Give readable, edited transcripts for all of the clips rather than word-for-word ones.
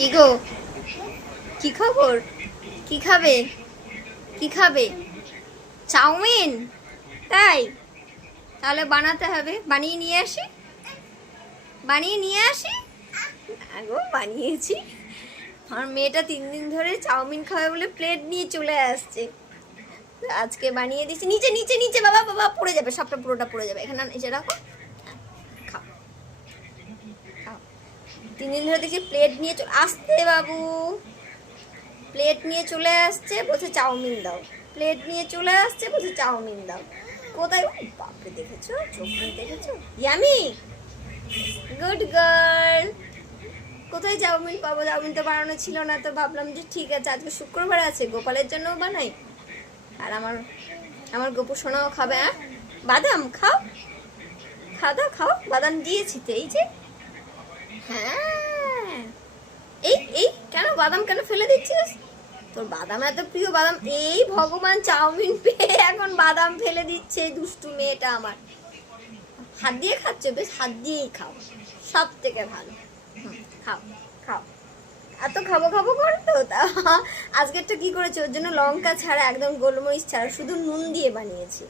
কি গো, কি খবর? কি খাবে? কি খাবে? চাউমিন? তাই? তাহলে বানাতে হবে। বানিয়ে নিয়ে আসি, বানিয়ে নিয়ে আসি। আগো বানিয়েছি। আমার মেয়েটা 3 দিন ধরে চাউমিন খাবে বলে প্লেট নিয়ে চলে আসছে। আজকে বানিয়ে দিচ্ছি। নিচে নিচে নিচে, বাবা বাবা পড়ে যাবে, সবটা পুরোটা পড়ে যাবে। এখানে এসে রাখো, খাও খাও। 3 দিন ধরে দেখছি প্লেট নিয়ে চলে আসতে, বাবু প্লেট নিয়ে চলে আসছে, বলছে চাউমিন দাও। প্লেট নিয়ে চলে আসছে, বলছে চাউমিন দাও। কোথায়? বাপরে, দেখেছো চোখ মুখ দেখেছো? Yummy, good girl. কোথায় চাউমিন পাবো? চাউমিন তো বানানো ছিল না, তো ভাবলাম যে ঠিক আছে আজকে শুক্রবার আছে, গোপালের জন্যও বানাই। আর আমার গোপু সোনাও খাবে। হ্যাঁ, বাদাম খাও, খাও খাও, বাদাম দিয়েছি তো, এই যে। হ্যাঁ, এই কেন বাদাম কেন ফেলে দিচ্ছিস? তোর বাদাম এত প্রিয়, বাদাম। এই ভগবান, চাউমিন পেয়ে এখন বাদাম ফেলে দিচ্ছে, দুষ্টু মেয়েটা আমার। হাত দিয়ে খাচ্ছে, বেশ হাত দিয়েই খাও, সব থেকে ভালো। খাও খাও। এত খাবো খাবো করে তো তা আজকেরটা কি করেছে, ওর জন্য লঙ্কা ছাড়া, একদম গোলমরিচ ছাড়া, শুধু নুন দিয়ে বানিয়েছি।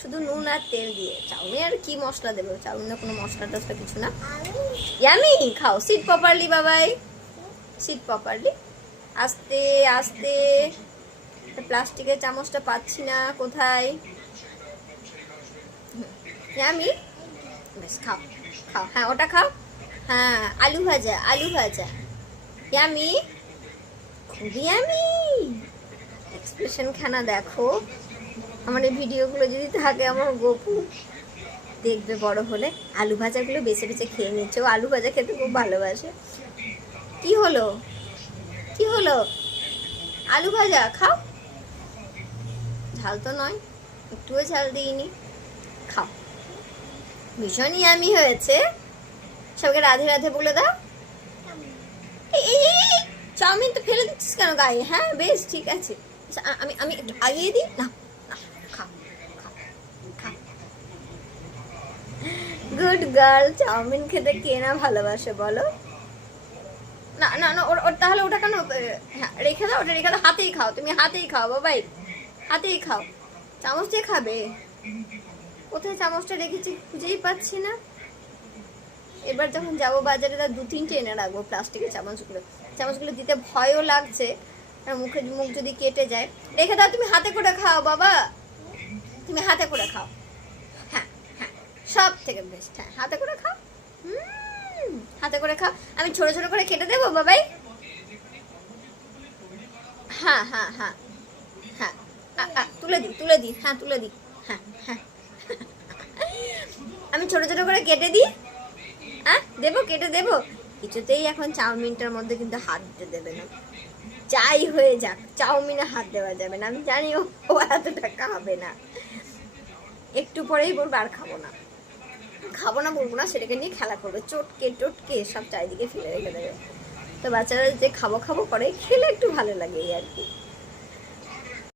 শুধু নুন আর তেল দিয়ে। চাউমিন আর কি মশলা দেবো? চাউমিনে কোনো মশলা টশলা কিছু না। ইয়ামি, খাও। সিট প্রপারলি বাবাই, সিট প্রপারলি। আস্তে আস্তে। প্লাস্টিকের চামচটা পাচ্ছি না, কোথায়? ইয়ামি, বেশ খাও খাও। হ্যাঁ, ওটা খাও। হ্যাঁ, আলু ভাজা, আলু ভাজা। ইয়ামি, খুবই ইয়ামি। এক্সপ্রেশন খানা দেখো। আমার এই ভিডিওগুলো যদি থাকে, আমার গপু দেখবে বড় হলে। আলু ভাজাগুলো বেছে বেছে খেয়ে নিচ্ছে। ও আলু ভাজা খেতে খুব ভালোবাসে। কি হলো, কি হলো? আলু ভাজা খাও। ঝাল তো নয়, একটুও ঝাল দিইনি। খাও। ভীষণ ইয়ামি হয়েছে। সবাইকে রাধে রাধে বলে দাও। চাউমিন তো ফেলে দিচ্ছিস কেন গায়ে? হ্যাঁ, বেশ ঠিক আছে। আমি আমি একটু আগিয়ে দিই না। খাও খাও খাও। Good girl. চাউমিন খেতে কে না ভালোবাসে বলো? না না না, ওর তাহলে ওটা কেন? হ্যাঁ, রেখে দাও, ওটা রেখে দাও। হাতেই খাও, তুমি হাতেই খাও বাবাই, হাতেই খাও। চামচ দিয়ে খাবে? কোথায় চামচটা রেখেছি খুঁজেই পাচ্ছি না। এবার যখন যাবো বাজারে, তার 2-3টে এনে রাখবো প্লাস্টিকের চামচগুলো। চামচগুলো দিতে ভয়ও লাগছে, আর মুখ যদি কেটে যায়। রেখে দাও, তুমি হাতে করে খাও বাবা, তুমি হাতে করে খাও। হ্যাঁ হ্যাঁ, সব থেকে বেস্ট। হ্যাঁ, হাতে করে খাও। হাতে করে খাও। আমি ছোট ছোট করে কেটে দেবো বাবাই। হ্যাঁ হ্যাঁ হ্যাঁ হ্যাঁ, তুলে দিই তুলে দিই, হ্যাঁ তুলে দিই। হ্যাঁ হ্যাঁ, আমি ছোট ছোট করে কেটে দিই। হ্যাঁ, দেবো, কেটে দেবো। কিছুতেই এখন চাউমিনটার মধ্যে কিন্তু হাত দিতে দেবে না। যাই হয়ে যাক, চাউমিনে হাত দেওয়া যাবে না। আমি জানি ও এতটা খাবে না। একটু পরেই বলবো আর খাবো না, খাবো না বলবো না, সেটাকে নিয়ে খেলা করবে, চটকে টটকে সব চারিদিকে ফেলে রেখে দেবে। তো বাচ্চারা যে খাবো খাবো করে, খেলে একটু ভালো লাগে এই আর কি।